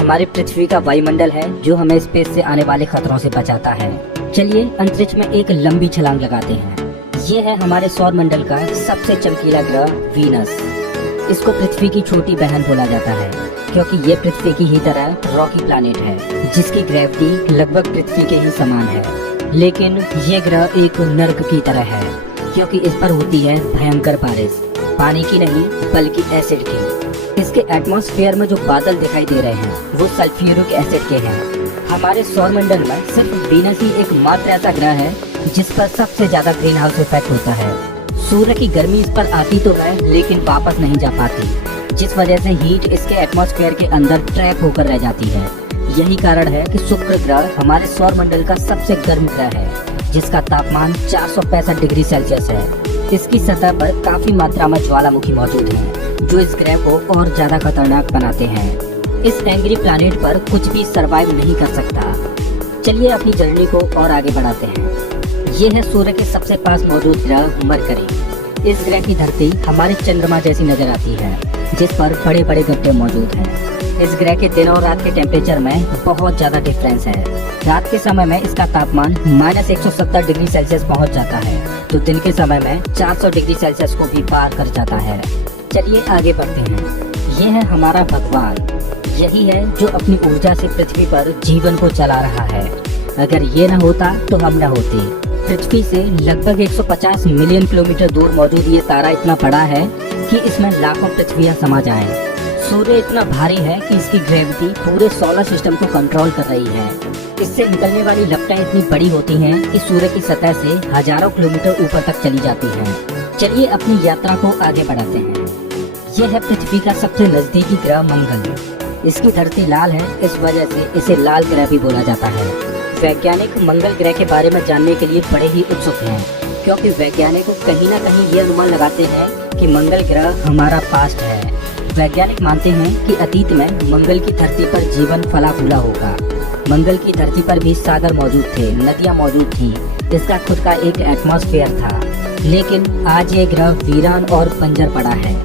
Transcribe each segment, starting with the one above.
हमारी पृथ्वी का वायुमंडल है जो हमें स्पेस से आने वाले खतरों से बचाता है। चलिए अंतरिक्ष में एक लंबी छलांग लगाते हैं। ये है हमारे सौर मंडल का सबसे चमकीला ग्रह वीनस। इसको पृथ्वी की छोटी बहन बोला जाता है क्योंकि ये पृथ्वी की ही तरह रॉकी प्लैनेट है जिसकी ग्रेविटी लगभग पृथ्वी के ही समान है। लेकिन ये ग्रह एक नर्क की तरह है क्योंकि इस पर होती है भयंकर बारिश, पानी की नहीं बल्कि एसिड की। इसके एटमॉस्फेयर में जो बादल दिखाई दे रहे हैं वो सल्फ्यूरिक एसिड के हैं। हमारे सौर मंडल में सिर्फ वीनस ही एकमात्र ऐसा ग्रह है जिस पर सबसे ज्यादा ग्रीन हाउस इफेक्ट होता है। सूर्य की गर्मी इस पर आती तो है लेकिन वापस नहीं जा पाती, जिस वजह से हीट इसके एटमॉस्फेयर के अंदर ट्रैप होकर रह जाती है। यही कारण है कि शुक्र ग्रह हमारे सौर मंडल का सबसे गर्म ग्रह है जिसका तापमान 465 डिग्री सेल्सियस है। इसकी सतह पर काफी मात्रा में ज्वालामुखी मौजूद हैं, जो इस ग्रह को और ज्यादा खतरनाक बनाते हैं। इस एंग्री प्लैनेट पर कुछ भी सरवाइव नहीं कर सकता। चलिए अपनी जर्नी को और आगे बढ़ाते हैं। ये है सूर्य के सबसे पास मौजूद ग्रह मरकरी। इस ग्रह की धरती हमारे चंद्रमा जैसी नजर आती है जिस पर बड़े बड़े गड्ढे मौजूद हैं। इस ग्रह के दिन और रात के टेम्परेचर में बहुत ज्यादा डिफरेंस है। रात के समय में इसका तापमान -170 डिग्री सेल्सियस पहुंच जाता है तो दिन के समय में 400 डिग्री सेल्सियस को भी पार कर जाता है। चलिए आगे बढ़ते हैं। ये है हमारा भगवान। यही है जो अपनी ऊर्जा से पृथ्वी पर जीवन को चला रहा है। अगर ये न होता तो हम न होते। पृथ्वी से लगभग 150 मिलियन किलोमीटर दूर मौजूद ये तारा इतना बड़ा है कि इसमें लाखों पृथ्वियां समा जाएं। सूर्य इतना भारी है कि इसकी ग्रेविटी पूरे सोलर सिस्टम को कंट्रोल कर रही है। इससे निकलने वाली लपटें इतनी बड़ी होती हैं कि सूर्य की सतह से हजारों किलोमीटर ऊपर तक चली जाती हैं। चलिए अपनी यात्रा को आगे बढ़ाते हैं। यह है पृथ्वी का सबसे नजदीकी ग्रह मंगल। इसकी धरती लाल है, इस वजह से इसे लाल ग्रह भी बोला जाता है। वैज्ञानिक मंगल ग्रह के बारे में जानने के लिए बड़े ही उत्सुक हैं क्योंकि वैज्ञानिक कहीं न कहीं ये अनुमान लगाते हैं कि मंगल ग्रह हमारा पास्ट है। वैज्ञानिक मानते हैं कि अतीत में मंगल की धरती पर जीवन फला फूला होगा। मंगल की धरती पर भी सागर मौजूद थे, नदियां मौजूद थीं, इसका खुद का एक एटमॉस्फेयर था। लेकिन आज ये ग्रह वीरान और बंजर पड़ा है।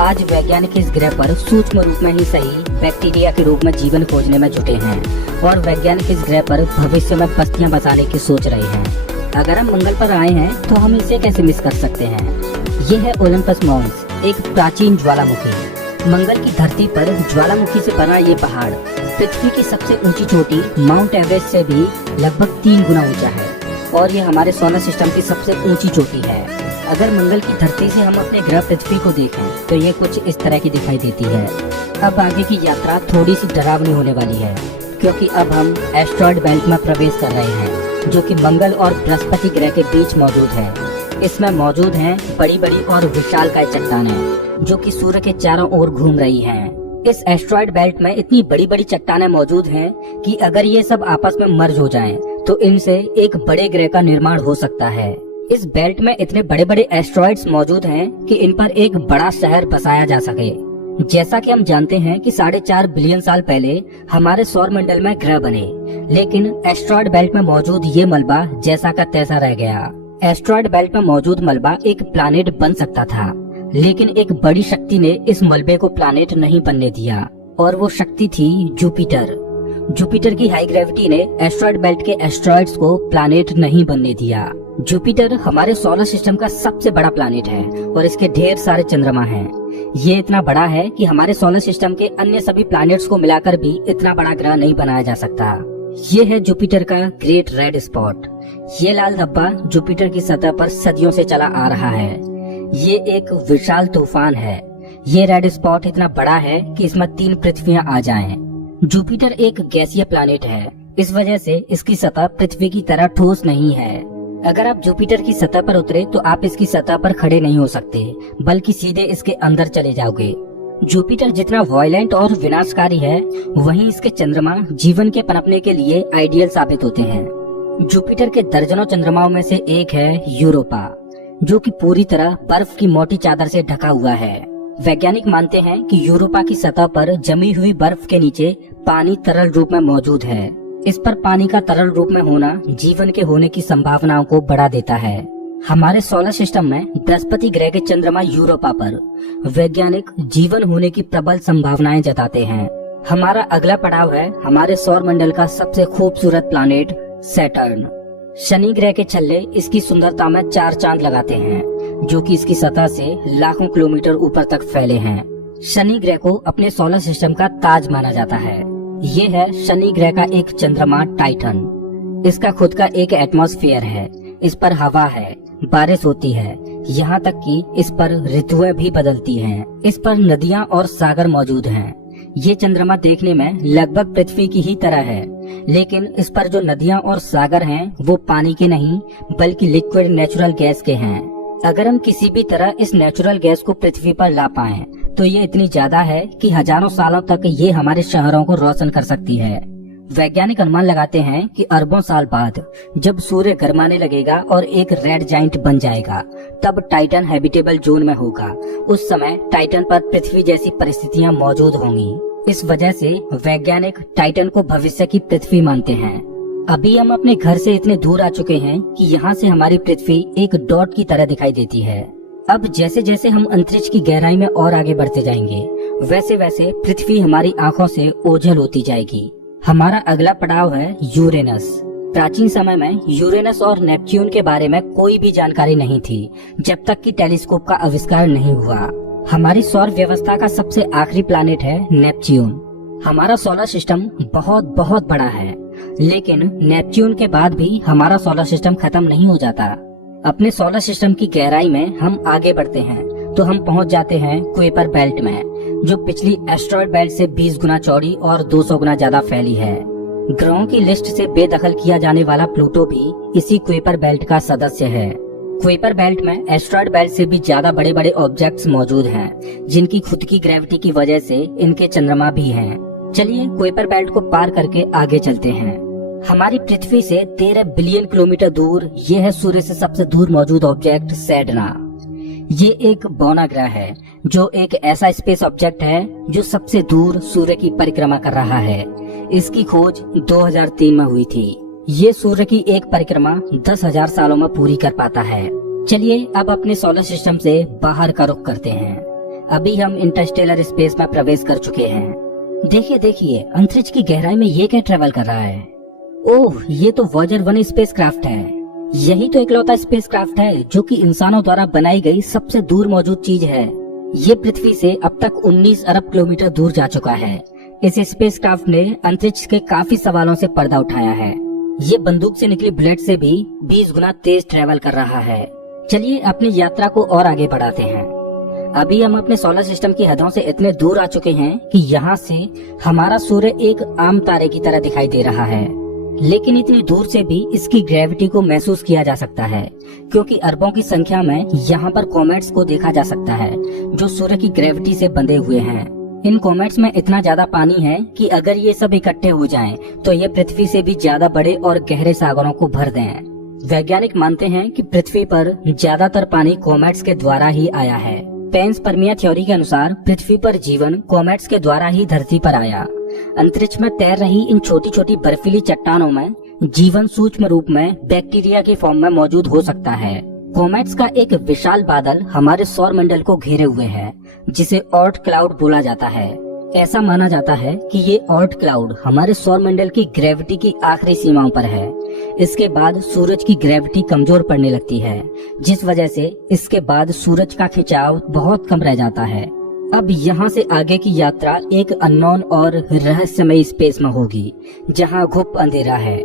आज वैज्ञानिक इस ग्रह पर सूक्ष्म रूप में ही सही बैक्टीरिया के रूप में जीवन खोजने में जुटे हैं और वैज्ञानिक इस ग्रह पर भविष्य में बस्तियां बसाने की सोच रहे हैं। अगर हम मंगल पर आए हैं तो हम इसे कैसे मिस कर सकते हैं। ये है ओलंपस मॉन्स, एक प्राचीन ज्वालामुखी। मंगल की धरती पर ज्वालामुखी से बना ये पहाड़ पृथ्वी की सबसे ऊंची चोटी माउंट एवरेस्ट से भी लगभग 3 गुना ऊंचा है और ये हमारे सोलर सिस्टम की सबसे ऊंची चोटी है। अगर मंगल की धरती से हम अपने ग्रह पृथ्वी को देखें तो ये कुछ इस तरह की दिखाई देती है। अब आगे की यात्रा थोड़ी सी डरावनी होने वाली है क्योंकि अब हम एस्ट्रॉयड बेल्ट में प्रवेश कर रहे हैं जो कि मंगल और बृहस्पति ग्रह के बीच मौजूद है। इसमें मौजूद हैं बड़ी बड़ी और विशालकाय चट्टानें जो कि सूर्य के चारों ओर घूम रही हैं। इस एस्ट्रॉयड बेल्ट में इतनी बड़ी बड़ी चट्टानें मौजूद हैं कि अगर ये सब आपस में मर्ज हो जाएं, तो इनसे एक बड़े ग्रह का निर्माण हो सकता है। इस बेल्ट में इतने बड़े बड़े एस्ट्रॉयड्स मौजूद हैं कि इन पर एक बड़ा शहर बसाया जा सके। जैसा कि हम जानते हैं कि 4.5 बिलियन साल पहले हमारे सौर मंडल में ग्रह बने, लेकिन एस्ट्रॉयड बेल्ट में मौजूद ये मलबा जैसा का तैसा रह गया। एस्ट्रॉयड बेल्ट में मौजूद मलबा एक प्लैनेट बन सकता था, लेकिन एक बड़ी शक्ति ने इस मलबे को प्लैनेट नहीं बनने दिया और वो शक्ति थी जुपिटर। जुपिटर की हाई ग्रेविटी ने एस्ट्रॉयड बेल्ट के एस्ट्रॉयड्स को प्लैनेट नहीं बनने दिया। जुपिटर हमारे सोलर सिस्टम का सबसे बड़ा प्लैनेट है और इसके ढेर सारे चंद्रमा हैं। ये इतना बड़ा है कि हमारे सोलर सिस्टम के अन्य सभी प्लैनेट्स को मिलाकर भी इतना बड़ा ग्रह नहीं बनाया जा सकता। ये है जुपिटर का ग्रेट रेड स्पॉट। ये लाल धब्बा जुपिटर की सतह पर सदियों से चला आ रहा है। ये एक विशाल तूफान है। ये रेड स्पॉट इतना बड़ा है कि इसमें 3 पृथ्वियां आ जाएं। जुपिटर एक गैसीय प्लैनेट है, इस वजह से इसकी सतह पृथ्वी की तरह ठोस नहीं है। अगर आप जुपिटर की सतह पर उतरे तो आप इसकी सतह पर खड़े नहीं हो सकते, बल्कि सीधे इसके अंदर चले जाओगे। जुपिटर जितना वायलेंट और विनाशकारी है, वहीं इसके चंद्रमा जीवन के पनपने के लिए आइडियल साबित होते हैं। जुपिटर के दर्जनों चंद्रमाओं में से एक है यूरोपा, जो कि पूरी तरह बर्फ की मोटी चादर से ढका हुआ है। वैज्ञानिक मानते हैं कि यूरोपा की सतह पर जमी हुई बर्फ के नीचे पानी तरल रूप में मौजूद है। इस पर पानी का तरल रूप में होना जीवन के होने की संभावनाओं को बढ़ा देता है। हमारे सोलर सिस्टम में बृहस्पति ग्रह के चंद्रमा यूरोपा पर वैज्ञानिक जीवन होने की प्रबल संभावनाएं जताते हैं। हमारा अगला पड़ाव है हमारे सौर मंडल का सबसे खूबसूरत प्लैनेट सैटर्न। शनि ग्रह के छल्ले इसकी सुंदरता में 4 चांद लगाते हैं, जो कि इसकी सतह से लाखों किलोमीटर ऊपर तक फैले हैं। शनि ग्रह को अपने सोलर सिस्टम का ताज माना जाता है। ये है शनि ग्रह का एक चंद्रमा टाइटन। इसका खुद का एक एटमॉस्फेयर है, इस पर हवा है, बारिश होती है, यहाँ तक कि इस पर ऋतुएं भी बदलती हैं। इस पर नदियाँ और सागर मौजूद हैं। ये चंद्रमा देखने में लगभग पृथ्वी की ही तरह है, लेकिन इस पर जो नदियाँ और सागर हैं वो पानी के नहीं बल्कि लिक्विड नेचुरल गैस के हैं। अगर हम किसी भी तरह इस नेचुरल गैस को पृथ्वी पर ला पाएं, तो ये इतनी ज्यादा है कि हजारों सालों तक ये हमारे शहरों को रोशन कर सकती है। वैज्ञानिक अनुमान लगाते हैं कि अरबों साल बाद जब सूर्य गर्माने लगेगा और एक रेड जाइंट बन जाएगा, तब टाइटन हैबिटेबल जोन में होगा। उस समय टाइटन पर पृथ्वी जैसी परिस्थितियां मौजूद होंगी। इस वजह से वैज्ञानिक टाइटन को भविष्य की पृथ्वी मानते हैं। अभी हम अपने घर से इतने दूर आ चुके हैं कि यहाँ से हमारी पृथ्वी एक डॉट की तरह दिखाई देती है। अब जैसे जैसे हम अंतरिक्ष की गहराई में और आगे बढ़ते जाएंगे, वैसे वैसे पृथ्वी हमारी आंखों से ओझल होती जाएगी। हमारा अगला पड़ाव है यूरेनस। प्राचीन समय में यूरेनस और नेपच्यून के बारे में कोई भी जानकारी नहीं थी, जब तक कि टेलीस्कोप का आविष्कार नहीं हुआ। हमारी सौर व्यवस्था का सबसे आखिरी प्लैनेट है नेपच्यून। हमारा सोलर सिस्टम बहुत बहुत बड़ा है, लेकिन नेपच्यून के बाद भी हमारा सोलर सिस्टम खत्म नहीं हो जाता। अपने सोलर सिस्टम की गहराई में हम आगे बढ़ते हैं तो हम पहुंच जाते हैं कुइपर बेल्ट में, जो पिछली एस्ट्रॉयड बेल्ट से 20 गुना चौड़ी और 200 गुना ज्यादा फैली है। ग्रहों की लिस्ट से बेदखल किया जाने वाला प्लूटो भी इसी कुइपर बेल्ट का सदस्य है। कुइपर बेल्ट में एस्ट्रॉयड बेल्ट से भी ज्यादा बड़े बड़े ऑब्जेक्ट्स मौजूद हैं, जिनकी खुद की ग्रेविटी की वजह से इनके चंद्रमा भी हैं। चलिए कुइपर बेल्ट को पार करके आगे चलते हैं। हमारी पृथ्वी से 13 बिलियन किलोमीटर दूर ये है सूर्य से सबसे दूर मौजूद ऑब्जेक्ट सैडना। ये एक बौना ग्रह है, जो एक ऐसा स्पेस ऑब्जेक्ट है जो सबसे दूर सूर्य की परिक्रमा कर रहा है। इसकी खोज 2003 में हुई थी। ये सूर्य की एक परिक्रमा 10,000 सालों में पूरी कर पाता है। चलिए अब अपने सोलर सिस्टम से बाहर का रुख करते हैं। अभी हम इंटरस्टेलर स्पेस में प्रवेश कर चुके हैं। देखिए देखिए, अंतरिक्ष की गहराई में ये क्या ट्रेवल कर रहा है। ओह, ये तो वॉयेजर 1 स्पेसक्राफ्ट है। यही तो इकलौता स्पेसक्राफ्ट है जो कि इंसानों द्वारा बनाई गई सबसे दूर मौजूद चीज है। ये पृथ्वी से अब तक 19 अरब किलोमीटर दूर जा चुका है। इस स्पेसक्राफ्ट ने अंतरिक्ष के काफी सवालों से पर्दा उठाया है। ये बंदूक से निकली बुलेट से भी 20 गुना तेज ट्रेवल कर रहा है। चलिए अपनी यात्रा को और आगे बढ़ाते हैं। अभी हम अपने सोलर सिस्टम की हदों से इतने दूर आ चुके हैं कि यहाँ से हमारा सूर्य एक आम तारे की तरह दिखाई दे रहा है, लेकिन इतनी दूर से भी इसकी ग्रेविटी को महसूस किया जा सकता है, क्योंकि अरबों की संख्या में यहाँ पर कॉमेट्स को देखा जा सकता है जो सूर्य की ग्रेविटी से बंधे हुए हैं। इन कॉमेट्स में इतना ज्यादा पानी है कि अगर ये सब इकट्ठे हो जाएं, तो ये पृथ्वी से भी ज्यादा बड़े और गहरे सागरों को भर दें। वैज्ञानिक मानते हैं कि पृथ्वी पर ज्यादातर पानी कॉमेट्स के द्वारा ही आया है। पेंसपर्मिया थ्योरी के अनुसार पृथ्वी पर जीवन कॉमेट्स के द्वारा ही धरती पर आया। अंतरिक्ष में तैर रही इन छोटी छोटी बर्फीली चट्टानों में जीवन सूक्ष्म रूप में बैक्टीरिया के फॉर्म में मौजूद हो सकता है। कॉमेट्स का एक विशाल बादल हमारे सौर मंडल को घेरे हुए है, जिसे ऑर्ट क्लाउड बोला जाता है। ऐसा माना जाता है कि ये ऑर्ट क्लाउड हमारे सौर मंडल की ग्रेविटी की आखिरी सीमाओं पर है। इसके बाद सूरज की ग्रेविटी कमजोर पड़ने लगती है, जिस वजह से इसके बाद सूरज का खिंचाव बहुत कम रह जाता है। अब यहाँ से आगे की यात्रा एक अननोन और रहस्यमयी स्पेस में होगी, जहाँ घुप अंधेरा है।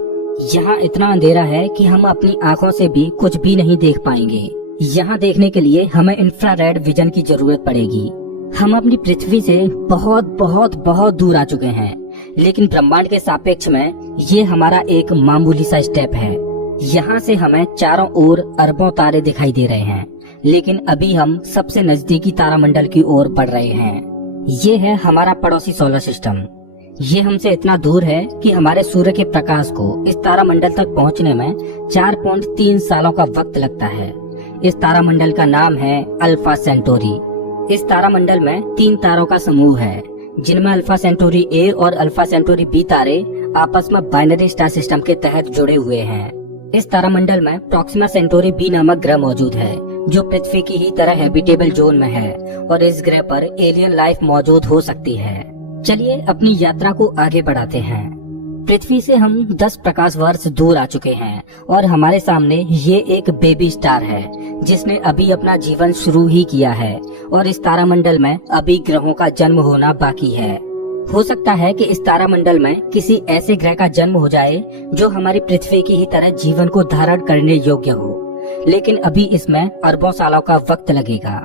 यहाँ इतना अंधेरा है कि हम अपनी आंखों से भी कुछ भी नहीं देख पाएंगे। यहाँ देखने के लिए हमें इंफ्रारेड विजन की जरूरत पड़ेगी। हम अपनी पृथ्वी से बहुत बहुत बहुत दूर आ चुके हैं, लेकिन ब्रह्मांड के सापेक्ष में ये हमारा एक मामूली सा स्टेप है। यहाँ से हमें चारों ओर अरबों तारे दिखाई दे रहे हैं, लेकिन अभी हम सबसे नजदीकी तारामंडल की ओर बढ़ रहे हैं। ये है हमारा पड़ोसी सोलर सिस्टम। ये हमसे इतना दूर है कि हमारे सूर्य के प्रकाश को इस तारामंडल तक पहुंचने में 4.3 सालों का वक्त लगता है। इस तारामंडल का नाम है अल्फा सेंटोरी। इस तारामंडल में 3 तारों का समूह है, जिनमें अल्फा सेंटोरी ए और अल्फा सेंटोरी बी तारे आपस में बाइनरी स्टार सिस्टम के तहत जुड़े हुए हैं। इस तारामंडल में प्रॉक्सिमा सेंटोरी बी नामक ग्रह मौजूद है, जो पृथ्वी की ही तरह हैबिटेबल जोन में है और इस ग्रह पर एलियन लाइफ मौजूद हो सकती है। चलिए अपनी यात्रा को आगे बढ़ाते हैं। पृथ्वी से हम 10 प्रकाश वर्ष दूर आ चुके हैं और हमारे सामने ये एक बेबी स्टार है जिसने अभी अपना जीवन शुरू ही किया है और इस तारामंडल में अभी ग्रहों का जन्म होना बाकी है। हो सकता है कि इस तारामंडल में किसी ऐसे ग्रह का जन्म हो जाए जो हमारी पृथ्वी की ही तरह जीवन को धारण करने योग्य हो, लेकिन अभी इसमें अरबों सालों का वक्त लगेगा।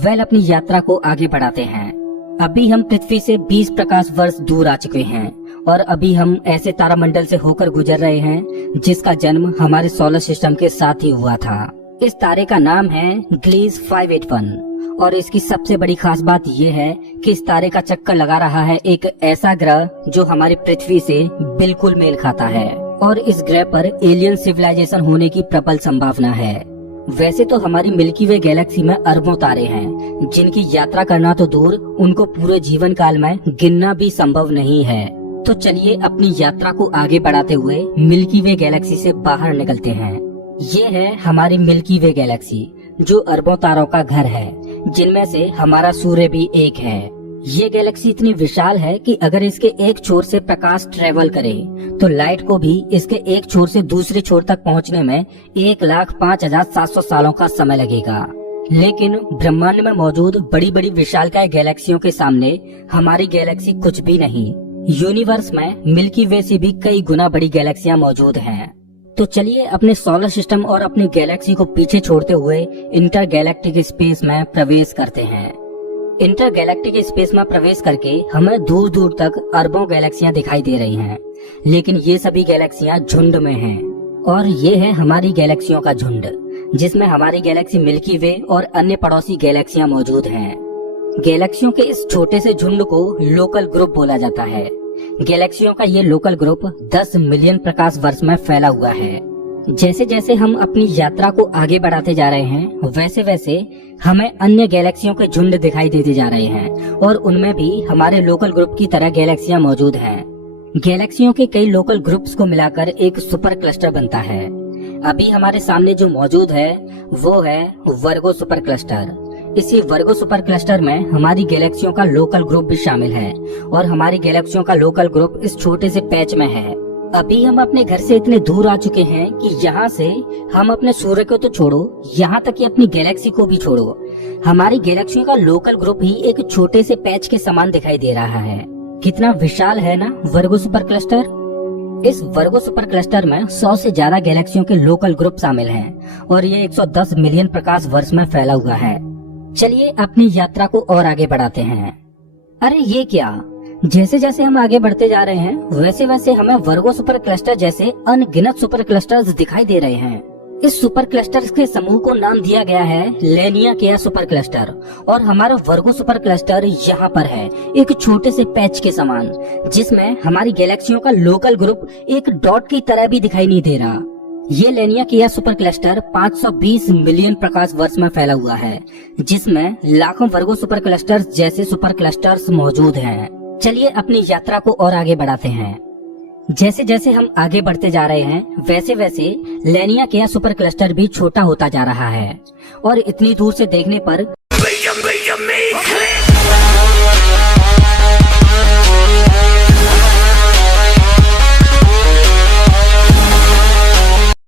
वेल, अपनी यात्रा को आगे बढ़ाते हैं। अभी हम पृथ्वी से 20 प्रकाश वर्ष दूर आ चुके हैं और अभी हम ऐसे तारामंडल से होकर गुजर रहे हैं जिसका जन्म हमारे सोलर सिस्टम के साथ ही हुआ था। इस तारे का नाम है ग्लीस 581 और इसकी सबसे बड़ी खास बात यह है कि इस तारे का चक्कर लगा रहा है एक ऐसा ग्रह जो हमारी पृथ्वी से बिल्कुल मेल खाता है और इस ग्रह पर एलियन सिविलाइजेशन होने की प्रबल संभावना है। वैसे तो हमारी मिल्की वे गैलेक्सी में अरबों तारे हैं जिनकी यात्रा करना तो दूर, उनको पूरे जीवन काल में गिनना भी संभव नहीं है। तो चलिए अपनी यात्रा को आगे बढ़ाते हुए मिल्की वे गैलेक्सी से बाहर निकलते हैं। ये है हमारी मिल्की वे गैलेक्सी जो अरबों तारों का घर है, जिनमें से हमारा सूर्य भी एक है। ये गैलेक्सी इतनी विशाल है कि अगर इसके एक छोर से प्रकाश ट्रेवल करे तो लाइट को भी इसके एक छोर से दूसरे छोर तक पहुंचने में 1,05,700 सालों का समय लगेगा। लेकिन ब्रह्मांड में मौजूद बड़ी बड़ी विशालकाय गैलेक्सियों के सामने हमारी गैलेक्सी कुछ भी नहीं। यूनिवर्स में मिल्की वे से भी कई गुना बड़ी गैलेक्सियां मौजूद हैं। तो चलिए अपने सोलर सिस्टम और अपनी गैलेक्सी को पीछे छोड़ते हुए इंटर गैलेक्टिक स्पेस में प्रवेश करते हैं। इंटर गैलेक्टिक स्पेस में प्रवेश करके हमें दूर दूर तक अरबों गैलेक्सियां दिखाई दे रही हैं, लेकिन ये सभी गैलेक्सियां झुंड में हैं और ये है हमारी गैलेक्सियों का झुंड जिसमें हमारी गैलेक्सी मिल्की वे और अन्य पड़ोसी गैलेक्सियां मौजूद हैं। गैलेक्सियों के इस छोटे से झुंड को लोकल ग्रुप बोला जाता है। गैलेक्सियों का ये लोकल ग्रुप 10 मिलियन प्रकाश वर्ष में फैला हुआ है। जैसे जैसे हम अपनी यात्रा को आगे बढ़ाते जा रहे हैं वैसे वैसे हमें अन्य गैलेक्सियों के झुंड दिखाई देते जा रहे हैं और उनमें भी हमारे लोकल ग्रुप की तरह गैलेक्सियां मौजूद हैं। गैलेक्सियों के कई लोकल ग्रुप्स को मिलाकर एक सुपर क्लस्टर बनता है। अभी हमारे सामने जो मौजूद है वो है वर्गो सुपर क्लस्टर। इसी वर्गो सुपर क्लस्टर में हमारी गैलेक्सियों का लोकल ग्रुप भी शामिल है और हमारी गैलेक्सियों का लोकल ग्रुप इस छोटे से पैच में है। अभी हम अपने घर से इतने दूर आ चुके हैं कि यहाँ से हम अपने सूर्य को तो छोड़ो, यहाँ तक कि अपनी गैलेक्सी को भी छोड़ो, हमारी गैलेक्सियों का लोकल ग्रुप ही एक छोटे से पैच के समान दिखाई दे रहा है। कितना विशाल है ना वर्गो सुपर क्लस्टर। इस वर्गो सुपर क्लस्टर में 100 से ज्यादा गैलेक्सियों के लोकल ग्रुप शामिल हैं और ये 110 मिलियन प्रकाश वर्ष में फैला हुआ है। चलिए अपनी यात्रा को और आगे बढ़ाते हैं। अरे ये क्या, जैसे जैसे हम आगे बढ़ते जा रहे हैं वैसे वैसे हमें वर्गो सुपर क्लस्टर जैसे अनगिनत सुपर क्लस्टर्स दिखाई दे रहे हैं। इस सुपर क्लस्टर्स के समूह को नाम दिया गया है लेनिया केया सुपर क्लस्टर और हमारा वर्गो सुपर क्लस्टर यहाँ पर है एक छोटे से पैच के समान, जिसमें हमारी गैलेक्सियों का लोकल ग्रुप एक डॉट की तरह भी दिखाई नहीं दे रहा। ये लेनिया केया सुपर क्लस्टर 520 मिलियन प्रकाश वर्ष में फैला हुआ है, जिसमें लाखों वर्गो सुपर क्लस्टर्स जैसे सुपर क्लस्टर्स मौजूद हैं। चलिए अपनी यात्रा को और आगे बढ़ाते हैं। जैसे जैसे हम आगे बढ़ते जा रहे हैं वैसे वैसे लेनिया केया सुपर क्लस्टर भी छोटा होता जा रहा है और इतनी दूर से देखने पर